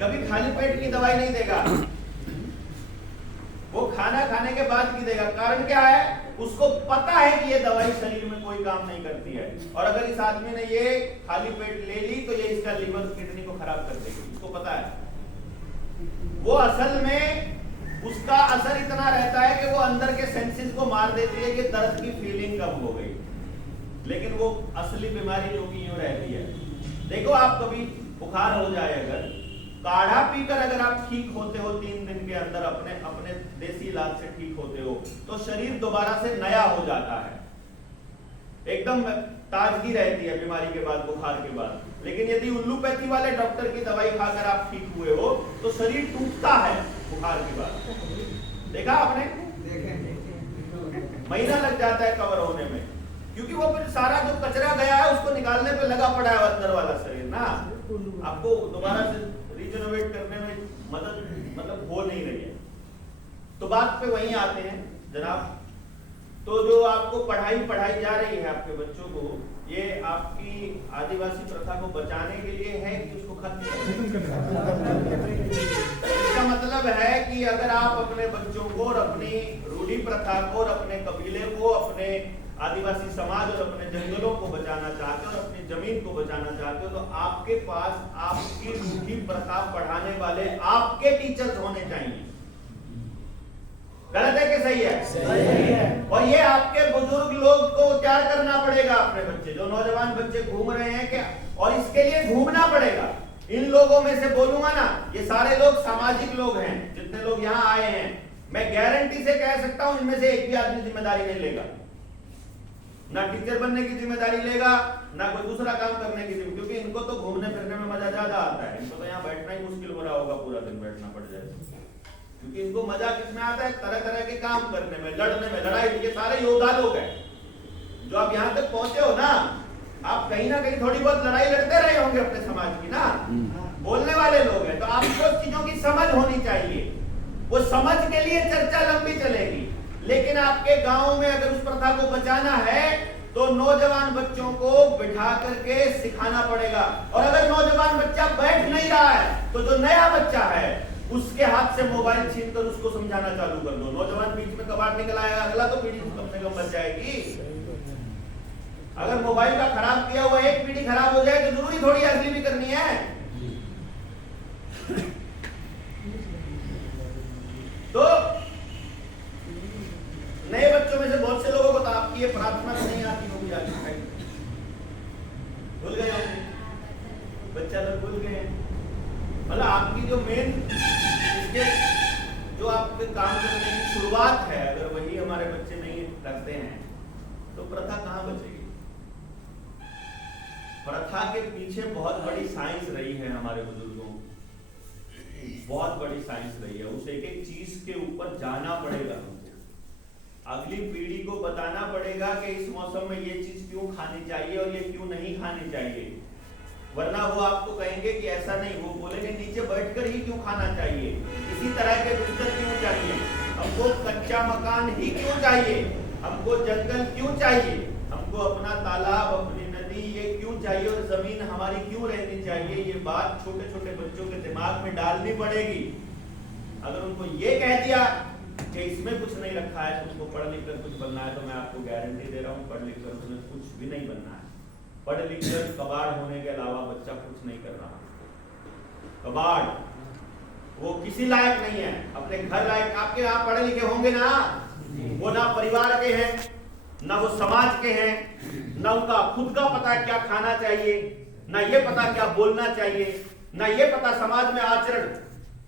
कभी खाली पेट की दवाई नहीं देगा, वो खाना खाने के बाद की देगा। कारण क्या है, उसको पता है कि ये दवाई शरीर में कोई काम नहीं करती है, और अगर इस आदमी ने ये खाली पेट ले ली तो ये इसका लीवर किडनी को खराब कर देगी, उसको पता है। वो असल में उसका असर इतना रहता है कि वो अंदर के सेंसेस को मार देती है कि दर्द की फीलिंग कम हो गई, लेकिन वो असली बीमारी जो कि यूं रहती है। देखो आप कभी बुखार हो जाए, अगर काढ़ा पीकर अगर आप ठीक होते हो 3 दिन के अंदर, अपने अपने देसी इलाज से ठीक होते हो, तो शरीर दोबारा से नया हो जाता है, एकदम ताजगी रहती है बीमारी के बाद, बुखार के बाद। लेकिन यदि उल्लूपैथी वाले डॉक्टर की दवाई खाकर आप ठीक हुए हो तो शरीर टूटता है बुखार के बाद। देखा आपने? महीना लग जाता है कवर होने में, क्योंकि वो फिर सारा जो कचरा गया है उसको निकालने पे लगा पड़ा है अंदर वाला शरीर ना, आपको दोबारा से रीजनरेट करने में मदद मतलब हो नहीं रही है। तो बात पे वहीं आते हैं जनाब। तो जो आपको पढ़ाई जा रही है आपके बच्चों को, ये आपकी आदिवासी प्रथा को बचाने के लिए है कि उसको खत्म करने? इसका मतलब है कि अगर आप अपने बच्चों को और अपनी रूढ़ी प्रथा को और अपने कबीले को, अपने आदिवासी समाज और अपने जंगलों को बचाना चाहते हो और अपनी जमीन को बचाना चाहते हो, तो आपके पास आपकी रूढ़ी प्रथा पढ़ाने वाले आपके टीचर्स होने चाहिए। गलत है कि सही है? सही है। और ये आपके बुजुर्ग लोग को तैयार करना पड़ेगा। अपने बच्चे, जो नौजवान बच्चे घूम रहे हैं क्या, और इसके लिए घूमना पड़ेगा। इन लोगों में से बोलूंगा ना, ये सारे लोग सामाजिक लोग हैं, जितने लोग यहाँ आए हैं, मैं गारंटी से कह सकता हूं इनमें से एक भी आदमी जिम्मेदारी नहीं लेगा, ना टीचर बनने की जिम्मेदारी लेगा, ना कोई दूसरा काम करने की जिम्मेदारी, क्योंकि इनको तो घूमने फिरने में मजा ज्यादा आता है। इनको तो यहाँ बैठना ही मुश्किल हो रहा होगा, पूरा दिन बैठना पड़ जाए, क्योंकि इनको मजा किसमें आता है, तरह तरह के काम करने में, लड़ने में। लड़ाई, ये सारे योद्धा लोग हैं जो आप यहाँ तक पहुंचे हो ना, आप कहीं ना कहीं थोड़ी बहुत लड़ाई लड़ते रहे होंगे अपने समाज की ना, बोलने वाले लोग हैं। तो आपको चीजों की समझ होनी चाहिए, वो समझ के लिए चर्चा लंबी चलेगी। लेकिन आपके गांव में अगर उस प्रथा को बचाना है तो नौजवान बच्चों को बिठा करके सिखाना पड़ेगा। और अगर नौजवान बच्चा बैठ नहीं रहा है तो जो नया बच्चा है उसके हाथ से मोबाइल छीनकर उसको समझाना चालू कर दो। नौजवान बीच में कबाड़ निकल आएगा, अगला तो पीढ़ी कम से कम बच जाएगी। अगर मोबाइल का खराब किया हुआ एक पीढ़ी खराब हो जाए तो जरूरी थोड़ी अगली भी करनी है। तो नए बच्चों में से बहुत से लोगों को तो आपकी ये प्रार्थना नहीं आती होगी, भूल गए होंगे, बच्चा लोग भूल गए। मतलब आपकी जो मेन इसके जो आपके काम करने की शुरुआत है, अगर वही हमारे बच्चे नहीं रखते हैं तो प्रथा कहां बचेगी? प्रथा के पीछे बहुत बड़ी साइंस रही है, हमारे बुजुर्गों बहुत बड़ी साइंस रही है। उस एक एक चीज के ऊपर जाना पड़ेगा, अगली पीढ़ी को बताना पड़ेगा कि इस मौसम में ये चीज क्यों खानी चाहिए और ये क्यों नहीं खानी चाहिए। वरना वो आपको कहेंगे कि ऐसा नहीं, वो बोलेंगे नीचे बैठकर ही क्यों खाना चाहिए, इसी तरह के बिस्तर क्यों चाहिए, हमको कच्चा मकान ही क्यों चाहिए, हमको जंगल क्यों चाहिए, हमको अपना तालाब, अपनी नदी ये क्यों चाहिए और जमीन हमारी क्यों रहनी चाहिए। ये बात छोटे छोटे बच्चों के दिमाग में डालनी पड़ेगी। अगर उनको ये कह दिया कि इसमें कुछ नहीं रखा है, तुमको पढ़ लिख कर कुछ बनना है, तो मैं आपको गारंटी दे रहा हूँ पढ़ लिख कर तुम्हें कुछ भी नहीं बनना है। पढ़ लिख कर कबाड़ होने के अलावा बच्चा कुछ नहीं कर रहा। कबाड़ वो किसी लायक नहीं है, अपने घर लायक। आपके यहाँ पढ़े लिखे होंगे ना, वो ना परिवार के हैं, ना वो समाज के हैं, ना उनका खुद का पता क्या खाना चाहिए, ना ये पता क्या बोलना चाहिए, ना ये पता समाज में आचरण।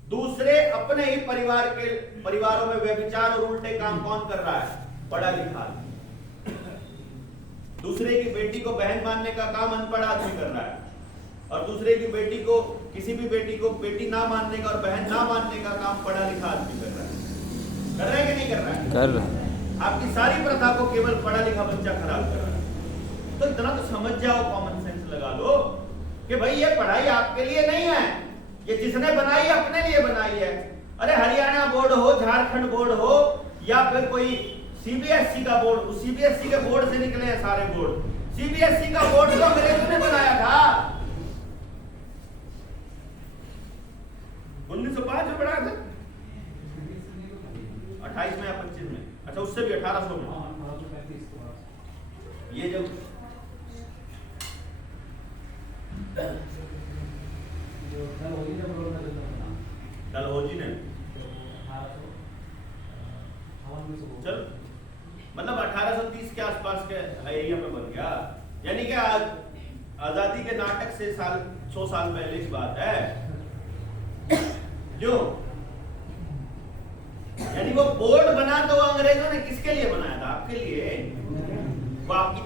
दूसरे अपने ही परिवारों में व्यभिचार और उल्टे काम कौन कर रहा है? पढ़ा लिखा। दूसरे की बेटी को बहन मानने का काम अनपढ़ आदमी कर रहा है, और दूसरे की बेटी को, किसी भी बेटी को बेटी ना मानने का और बहन ना मानने का काम पढ़ा लिखा आदमी कर रहा है। कर रहा है कि नहीं कर रहा है? कर रहा है। आपकी सारी प्रथा को केवल पढ़ा लिखा बच्चा खराब कर रहा है। तो इतना तो समझ जाओ, कॉमन सेंस लगा लो कि भाई ये पढ़ाई आपके लिए नहीं है, ये जिसने बनाई अपने लिए बनाई है। अरे हरियाणा बोर्ड हो, झारखंड बोर्ड हो, या फिर कोई सीबीएसई का बोर्ड, सीबीएसई के बोर्ड से निकले हैं सारे बोर्ड। सीबीएसई का बोर्ड तो अंग्रेजों ने बनाया था। 1905 में बढ़ाया था, 28 में या 25 में, अच्छा उससे भी 1800 में। ये जब डलहौजी ने चल मतलब 1830 के आसपास के एरिया में बन गया, यानी कि आजादी के नाटक से 100 साल पहले की बात है। क्यों? यानी वो बोर्ड बना तो अंग्रेजों ने किसके लिए बनाया था? आपके लिए। वो आपकी